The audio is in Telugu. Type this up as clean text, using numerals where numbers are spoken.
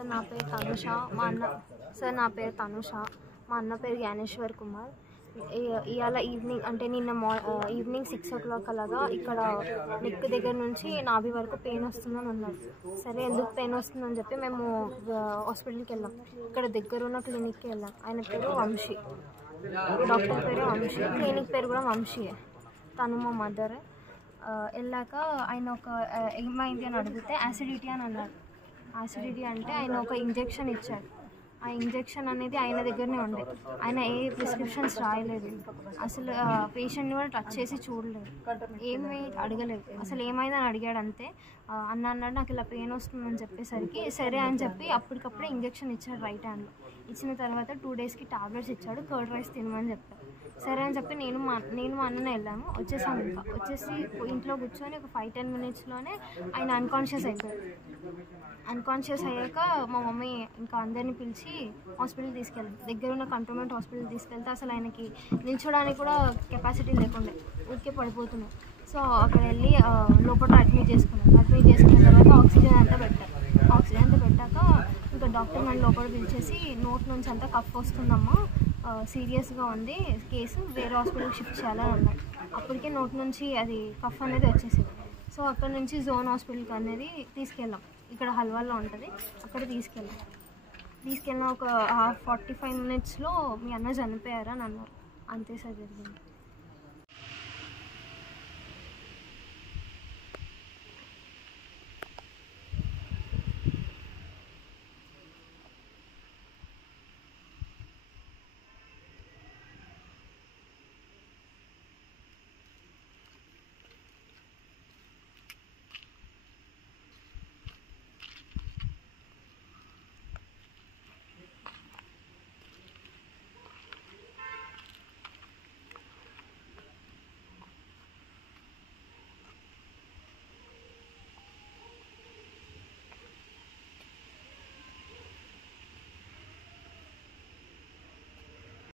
సార్ నా పేరు తనుష, మా అన్న పేరు జ్ఞానేశ్వర్ కుమార్. ఇవాళ ఈవినింగ్ అంటే నిన్న ఈవినింగ్ 6 o'clock అలాగా ఇక్కడ నెక్ దగ్గర నుంచి నాభి వరకు పెయిన్ వస్తుందని అన్నారు. సరే ఎందుకు పెయిన్ వస్తుందని చెప్పి మేము హాస్పిటల్కి వెళ్ళాం. ఇక్కడ దగ్గర ఉన్న క్లినిక్కి వెళ్ళాం. ఆయన పేరు వంశీ, డాక్టర్ పేరు వంశీ, క్లినిక్ పేరు కూడా వంశీయే. తను మా మదర్. వెళ్ళాక ఆయన ఏమైంది అని అడిగితే యాసిడిటీ అని అన్నారు. యాసిడిటీ అంటే ఆయన ఒక ఇంజెక్షన్ ఇచ్చారు. ఆ ఇంజెక్షన్ అనేది ఆయన దగ్గరనే ఉండే. ఆయన ఏ ప్రిస్క్రిప్షన్స్ రాయలేదు, అసలు పేషెంట్ని కూడా టచ్ చేసి చూడలేదు, ఏమీ అడగలేదు. అసలు ఏమైందని అడిగాడు అంతే. అన్నాడు నాకు ఇలా పెయిన్ వస్తుందని చెప్పేసరికి సరే అని చెప్పి అప్పటికప్పుడే ఇంజెక్షన్ ఇచ్చాడు రైట్ హ్యాండ్లో. ఇచ్చిన తర్వాత 2 daysకి టాబ్లెట్స్ ఇచ్చాడు, కర్డ్ రైస్ తినమని చెప్పారు. సరే అని చెప్పి నేను మా అన్ననే వెళ్ళాము. వచ్చేసాము. ఇంకా వచ్చేసి ఇంట్లో కూర్చొని ఒక 5-10 minutesలోనే ఆయన అన్కాన్షియస్ అయిపోయారు. అన్కాన్షియస్ అయ్యాక మా మమ్మీ ఇంకా అందరినీ పిలిచి హాస్పిటల్ తీసుకెళ్ళాం. దగ్గర ఉన్న కంటోన్మెంట్ హాస్పిటల్ తీసుకెళ్తే అసలు ఆయనకి నిల్చోడానికి కూడా కెపాసిటీ లేకుండే, ఊరికే పడిపోతున్నాం. సో అక్కడ వెళ్ళి లోపల అడ్మిట్ చేసుకున్న తర్వాత ఆక్సిజన్ అంతా పెట్టాక ఇంకా డాక్టర్ నన్ను లోపల పిలిచేసి నోట్ నుంచి అంతా కఫ్ వస్తుందమ్మా, సీరియస్గా ఉంది కేసు, వేరే హాస్పిటల్కి షిఫ్ట్ చేయాలని అన్నారు. అప్పటికే నోట్ నుంచి అది కఫ్ అనేది వచ్చేసింది. సో అక్కడ నుంచి జోన్ హాస్పిటల్కి అనేది తీసుకెళ్ళాం. ఇక్కడ హల్వాల్లో ఉంటుంది, అక్కడ తీసుకెళ్ళిన ఒక 45 minutesలో మీ అన్న చనిపోయారని అన్నారు. అంతే సార్ జరిగింది.